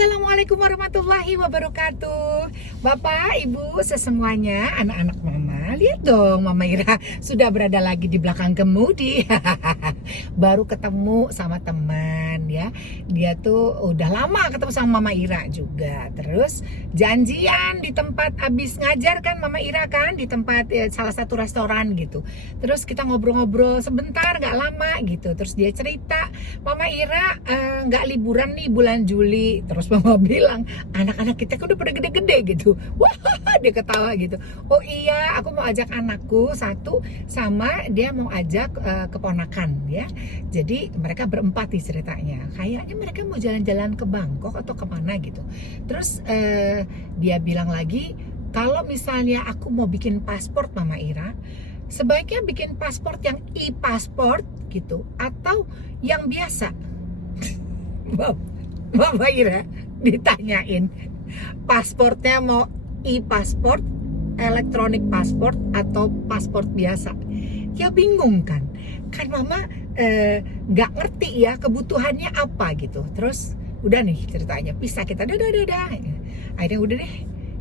Assalamualaikum warahmatullahi wabarakatuh. Bapak, Ibu, sesemuanya, anak-anak Mama, lihat dong Mama Ira sudah berada lagi di belakang kemudi. Baru ketemu sama teman ya. Dia tuh udah lama ketemu sama Mama Ira juga. Terus janjian di tempat abis ngajar kan Mama Ira kan di tempat salah satu restoran gitu. Terus kita ngobrol-ngobrol sebentar, gak lama gitu. Terus dia cerita, Mama Ira nggak liburan nih bulan Juli. Terus Mama bilang, anak-anak kita kan udah pada gede-gede gitu. Wah, dia ketawa gitu. Oh iya, aku mau ajak anakku satu, sama dia mau ajak keponakan ya. Jadi mereka berempat nih ceritanya. Kayaknya mereka mau jalan-jalan ke Bangkok atau kemana gitu. Terus dia bilang lagi, kalau misalnya aku mau bikin paspor Mama Ira, sebaiknya bikin paspor yang e-pasport gitu atau yang biasa. Mama Ira ditanyain pasportnya mau e-pasport, elektronik pasport atau pasport biasa. Ya bingung kan Mama nggak ngerti ya kebutuhannya apa gitu. Terus udah nih ceritanya pisah kita, dadah. Akhirnya udah deh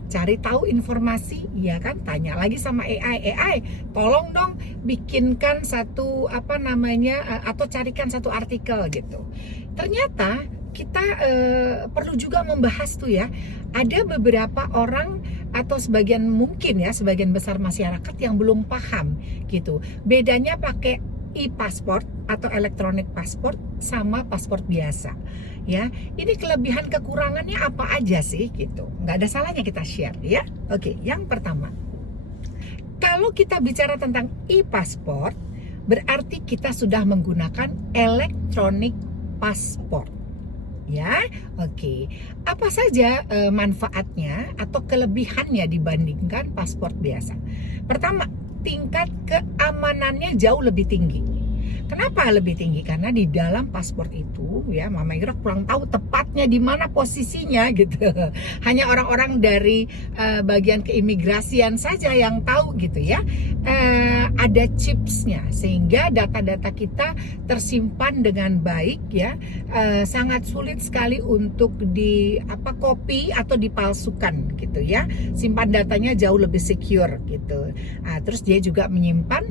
cari tahu informasi, ya kan, tanya lagi sama AI, tolong dong bikinkan satu atau carikan satu artikel gitu. Ternyata kita perlu juga membahas tuh ya, ada beberapa orang atau sebagian besar masyarakat yang belum paham gitu. Bedanya pakai e-pasport atau elektronik pasport sama pasport biasa. Ya, ini kelebihan kekurangannya apa aja sih gitu. Nggak ada salahnya kita share ya. Oke, yang pertama, kalau kita bicara tentang e-pasport, berarti kita sudah menggunakan elektronik pasport. Ya, oke. Apa saja manfaatnya atau kelebihannya dibandingkan paspor biasa? Pertama, tingkat keamanannya jauh lebih tinggi. Kenapa lebih tinggi? Karena di dalam paspor itu ya, Mama Ira kurang tahu tepatnya di mana posisinya gitu. Hanya orang-orang dari bagian keimigrasian saja yang tahu gitu ya. Ada chipsnya sehingga data-data kita tersimpan dengan baik ya. Sangat sulit sekali untuk copy atau dipalsukan gitu ya. Simpan datanya jauh lebih secure gitu. Terus dia juga menyimpan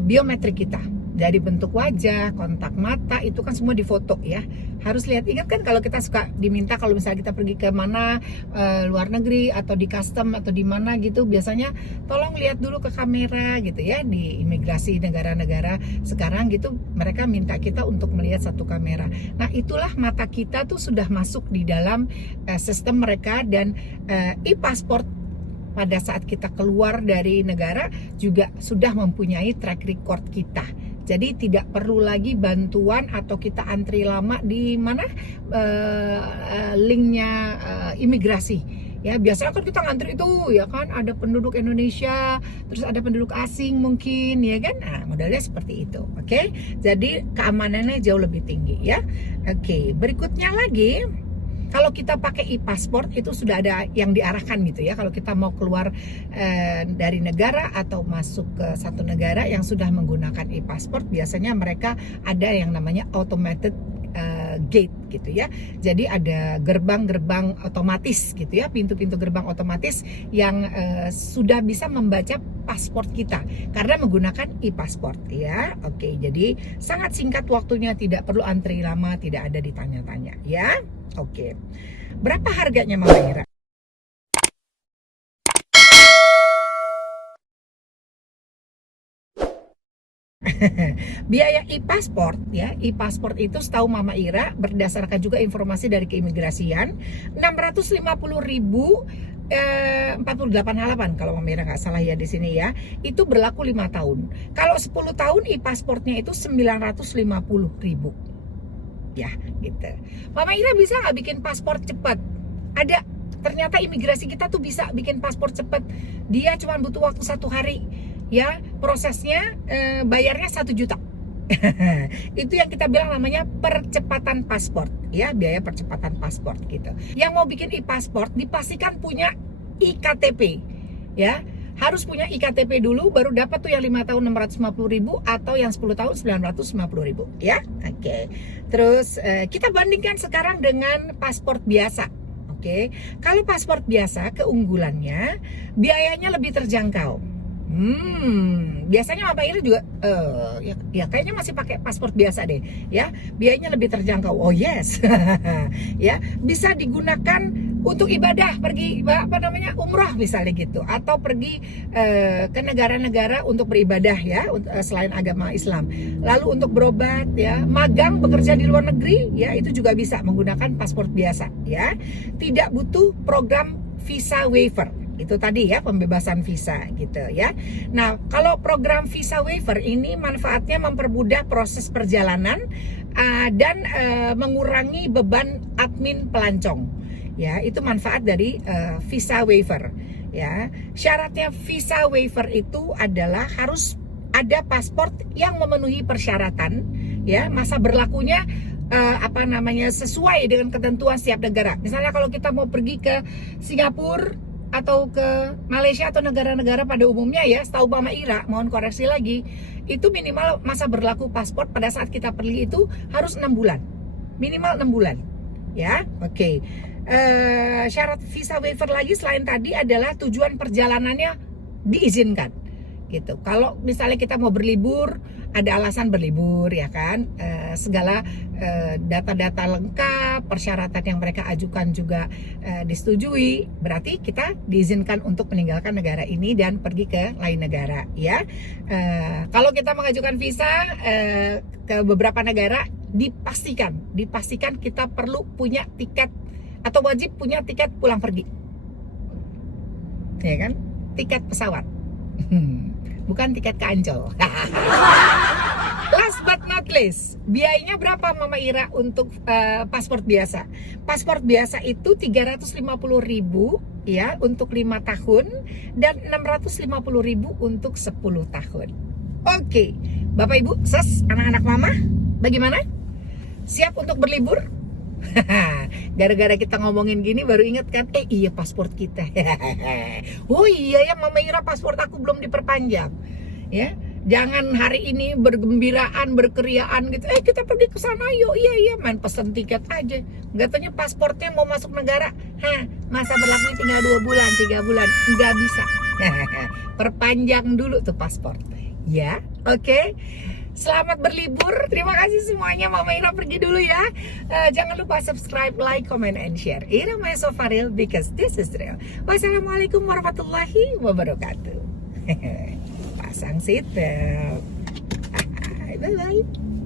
biometrik kita. Dari bentuk wajah, kontak mata, itu kan semua difoto ya. Harus lihat, ingat kan kalau kita suka diminta kalau misalnya kita pergi ke mana, luar negeri atau di custom atau di mana gitu, biasanya tolong lihat dulu ke kamera gitu ya. Di imigrasi negara-negara sekarang gitu, mereka minta kita untuk melihat satu kamera. Nah itulah mata kita tuh sudah masuk di dalam sistem mereka. Dan e-pasport pada saat kita keluar dari negara juga sudah mempunyai track record kita. Jadi tidak perlu lagi bantuan atau kita antri lama di mana linknya imigrasi. Ya biasanya kan kita ngantri itu ya kan, ada penduduk Indonesia, terus ada penduduk asing mungkin ya kan. Nah, modelnya seperti itu. Oke. Jadi keamanannya jauh lebih tinggi ya. Oke, berikutnya lagi, kalau kita pakai e-pasport itu sudah ada yang diarahkan gitu ya. Kalau kita mau keluar dari negara atau masuk ke satu negara yang sudah menggunakan e-pasport, biasanya mereka ada yang namanya automated gate gitu ya. Jadi ada gerbang-gerbang otomatis gitu ya, pintu-pintu gerbang otomatis yang sudah bisa membaca paspor kita karena menggunakan e-pasport ya. Oke, jadi sangat singkat waktunya, tidak perlu antri lama, tidak ada ditanya-tanya ya. Oke. Berapa harganya Mama Ira? Biaya e-pasport ya, e-pasport itu setahu Mama Ira berdasarkan juga informasi dari keimigrasian 650.000 48 halaman kalau Mama Ira nggak salah ya di sini ya. Itu berlaku 5 tahun. Kalau 10 tahun e-pasportnya itu 950.000. Ya gitu. Mama Ira bisa nggak bikin paspor cepat? Ada, ternyata imigrasi kita tuh bisa bikin paspor cepat. Dia cuma butuh waktu 1 hari ya. Prosesnya bayarnya 1 juta. Itu yang kita bilang namanya percepatan paspor ya, biaya percepatan paspor gitu. Yang mau bikin e-pasport dipastikan punya iktp ya. harus punya iktp dulu, baru dapat tuh yang 5 tahun 650.000 atau yang 10 tahun 950.000 ya. Oke. Terus kita bandingkan sekarang dengan paspor biasa. Oke. Kalau paspor biasa keunggulannya biayanya lebih terjangkau. Biasanya Mama Ira juga ya kayaknya masih pakai paspor biasa deh ya, biayanya lebih terjangkau. Oh yes. Ya, bisa digunakan untuk ibadah, pergi umrah misalnya gitu, atau pergi ke negara-negara untuk beribadah ya, selain agama Islam. Lalu untuk berobat ya, magang, bekerja di luar negeri ya, itu juga bisa menggunakan paspor biasa ya. Tidak butuh program visa waiver. Itu tadi ya, pembebasan visa gitu ya. Nah, kalau program visa waiver ini manfaatnya mempermudah proses perjalanan dan mengurangi beban admin pelancong. Ya, itu manfaat dari visa waiver ya. Syaratnya visa waiver itu adalah harus ada paspor yang memenuhi persyaratan ya, masa berlakunya sesuai dengan ketentuan setiap negara. Misalnya kalau kita mau pergi ke Singapura atau ke Malaysia atau negara-negara pada umumnya ya, setahu Mama Ira, mohon koreksi lagi, itu minimal masa berlaku paspor pada saat kita pergi itu harus 6 bulan, minimal 6 bulan ya. Oke. Syarat visa waiver lagi selain tadi adalah tujuan perjalanannya diizinkan gitu. Kalau misalnya kita mau berlibur, ada alasan berlibur ya kan, segala data-data lengkap, persyaratan yang mereka ajukan juga disetujui, berarti kita diizinkan untuk meninggalkan negara ini dan pergi ke lain negara ya. Kalau kita mengajukan visa ke beberapa negara, dipastikan kita perlu punya tiket atau wajib punya tiket pulang pergi ya kan, tiket pesawat. Bukan tiket ke Ancol. Last but not least, biayanya berapa Mama Ira untuk paspor biasa? Paspor biasa itu 350.000 ya untuk 5 tahun dan 650.000 untuk 10 tahun. Oke, Bapak Ibu, anak-anak Mama, bagaimana? Siap untuk berlibur? Gara-gara kita ngomongin gini baru inget kan, iya paspor kita. Oh iya ya Mama Ira, paspor aku belum diperpanjang ya. Jangan hari ini bergembiraan, berkeriaan gitu, kita pergi ke sana yuk, iya main pesen tiket aja. Katanya paspornya mau masuk negara, masa berlaku tinggal 2 bulan, 3 bulan, nggak bisa. Perpanjang dulu tuh paspor ya. Oke. Selamat berlibur. Terima kasih semuanya. Mama Ira pergi dulu ya. Jangan lupa subscribe, like, comment, and share. Ira Maeso Faril, because this is real. Wassalamualaikum warahmatullahi wabarakatuh. Pasang seatbelt. Bye-bye.